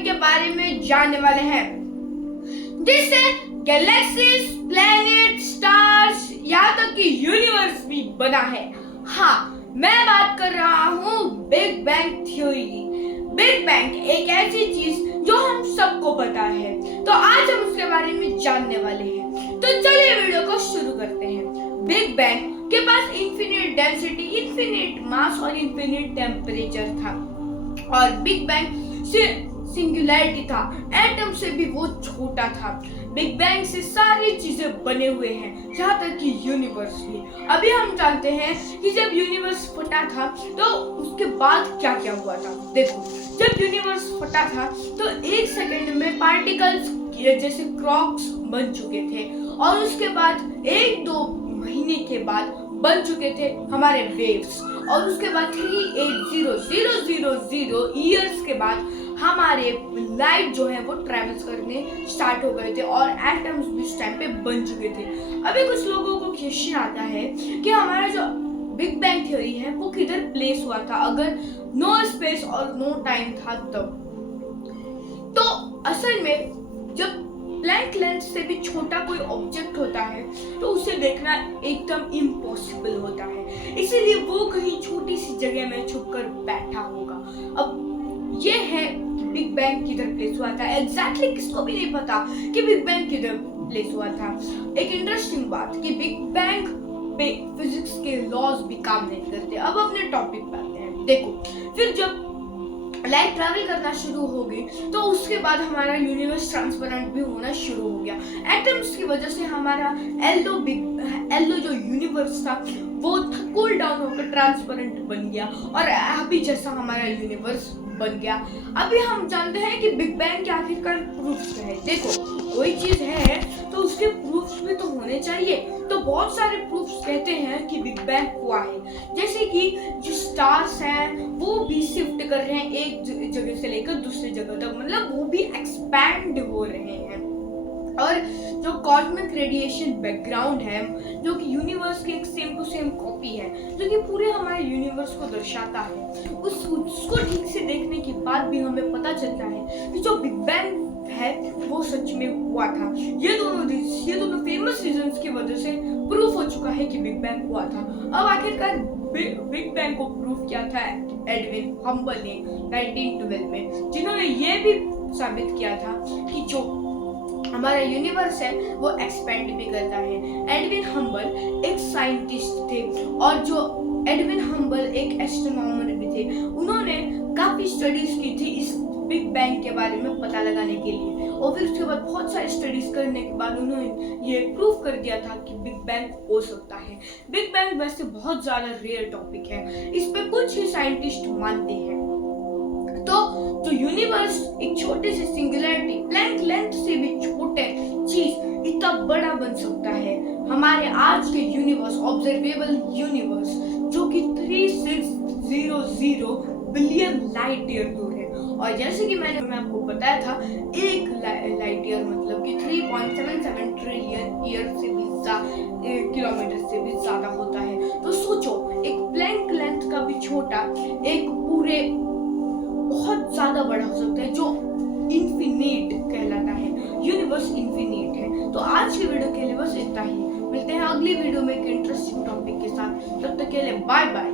Topic के बारे में जानने वाले हैं, जिससे गैलेक्सीज, प्लैनेट, स्टार्स, यहाँ तक कि यूनिवर्स भी बना है। हाँ, मैं बात कर रहा हूँ बिग बैंग थ्योरी की। बिग बैंग एक ऐसी चीज जो हम सबको पता है, तो आज हम उसके बारे में जानने वाले हैं। तो चलिए वीडियो को शुरू करते हैं। बिग बैंग के पास इन्फिनिट डेंसिटी, इन्फिनिट मास और इन्फिनिट टेम्परेचर था, और बिग बैंग से सिंगुलैरिटी था, एटम से भी वो छोटा था। बिग बैंग से सारी चीजें बने हुए हैं, जहाँ तक कि यूनिवर्स भी। अभी हम जानते हैं कि जब यूनिवर्स फटा था तो उसके बाद क्या क्या हुआ था। देखो, जब यूनिवर्स फटा था तो एक सेकंड में पार्टिकल्स जैसे क्रॉक्स बन चुके थे, और उसके बाद 1-2 महीने के बाद बन चुके थे हमारे वेव्स, और उसके बाद 380000 ईयर्स के बाद हमारे लाइट जो है वो ट्रैवल्स करने स्टार्ट हो गए थे, और एटम्स भी उस टाइम पे बन चुके थे। अभी कुछ लोगों को क्वेश्चन आता है कि हमारा जो बिग बैंग थ्योरी है वो किधर प्लेस हुआ था, अगर नो स्पेस और नो टाइम था तब। तो असल में जब प्लैंक लेंथ से भी छोटा कोई ऑब्जेक्ट होता है तो उसे देखना एकदम इम्पॉसिबल होता है, इसीलिए वो कहीं छोटी सी जगह में छुपकर बैठा होगा। अब ये है कि बिग बैंग किधर प्लेस हुआ था। एग्जैक्टली किसको भी नहीं पता कि बिग बैंग किधर प्लेस हुआ था। एक इंटरेस्टिंग बात कि बिग बैंग पे फिजिक्स के लॉज भी काम नहीं करते। अब अपने टॉपिक पे आते हैं। देखो, फिर जब लाइट ट्रैवल करना शुरू हो गई तो उसके बाद हमारा यूनिवर्स ट्रांसपेरेंट भी होना शुरू हो गया। एटम्स की वजह से हमारा एल्लो जो यूनिवर्स था वो कूल डाउन होकर ट्रांसपेरेंट बन गया, और अभी जैसा हमारा यूनिवर्स बन गया। अभी हम जानते हैं कि बिग बैंग के आखिरकार प्रूफ्स है। देखो, कोई चीज है तो उसके प्रूफ्स भी तो होने चाहिए। तो बहुत सारे प्रूफ्स कहते हैं कि बिग बैंग हुआ है, जैसे कि जो स्टार्स हैं वो भी शिफ्ट कर रहे हैं एक जगह से लेकर दूसरी जगह तक, मतलब वो भी एक्सपैंड हो रहे हैं। और जो कॉस्मिक रेडिएशन बैकग्राउंड है, जो कि यूनिवर्स की एक सेम टू सेम कॉपी है, जो कि पूरे हमारे यूनिवर्स को दर्शाता है, उसको ठीक से देखने के बाद भी हमें पता चलता है कि जो बिग बैंग है वो सच में हुआ था। ये दोनों फेमस रीजंस की वजह से प्रूफ हो चुका है कि बिग बैंग हुआ था। अब आखिरकार बिग बैंग को प्रूफ किया था एडविन हम्बल ने 1912 में, जिन्होंने ये भी साबित किया था कि जो हमारा यूनिवर्स है वो एक्सपेंड भी करता है। एडविन हम्बल एक साइंटिस्ट थे, और जो एडविन हम्बल एक एस्ट्रोनॉमर भी थे। उन्होंने काफी स्टडीज की थी इस बिग बैंग के बारे में पता लगाने के लिए, और फिर उसके बाद बहुत सारी स्टडीज करने के बाद उन्होंने ये प्रूव कर दिया था कि बिग बैंग हो सकता है। बिग बैंग वैसे बहुत ज्यादा रेयर टॉपिक है, इस पे कुछ ही साइंटिस्ट मानते हैं। तो जो यूनिवर्स एक छोटे से सिंगुलैरिटी, प्लैंक लेंथ से भी छोटे चीज इतना बड़ा बन सकता है। हमारे आज के यूनिवर्स, ऑब्जर्वेबल यूनिवर्स, जो कि 3600 बिलियन लाइट ईयर दूर है, और जैसे कि मैंने आपको बताया था, एक लाइट ईयर मतलब कि 3.77 ट्रिलियन ईयर से भी किलोमीटर से भी ज्यादा होता है। तो सोचो, एक प्लैंक लेंथ का भी छोटा एक पूरे बहुत ज्यादा बड़ा हो सकता है, जो इन्फिनिट कहलाता है। यूनिवर्स इन्फिनिट है। तो आज की वीडियो के लिए बस इतना ही। मिलते हैं अगली वीडियो में एक इंटरेस्टिंग टॉपिक के साथ। तब तक के लिए बाय बाय।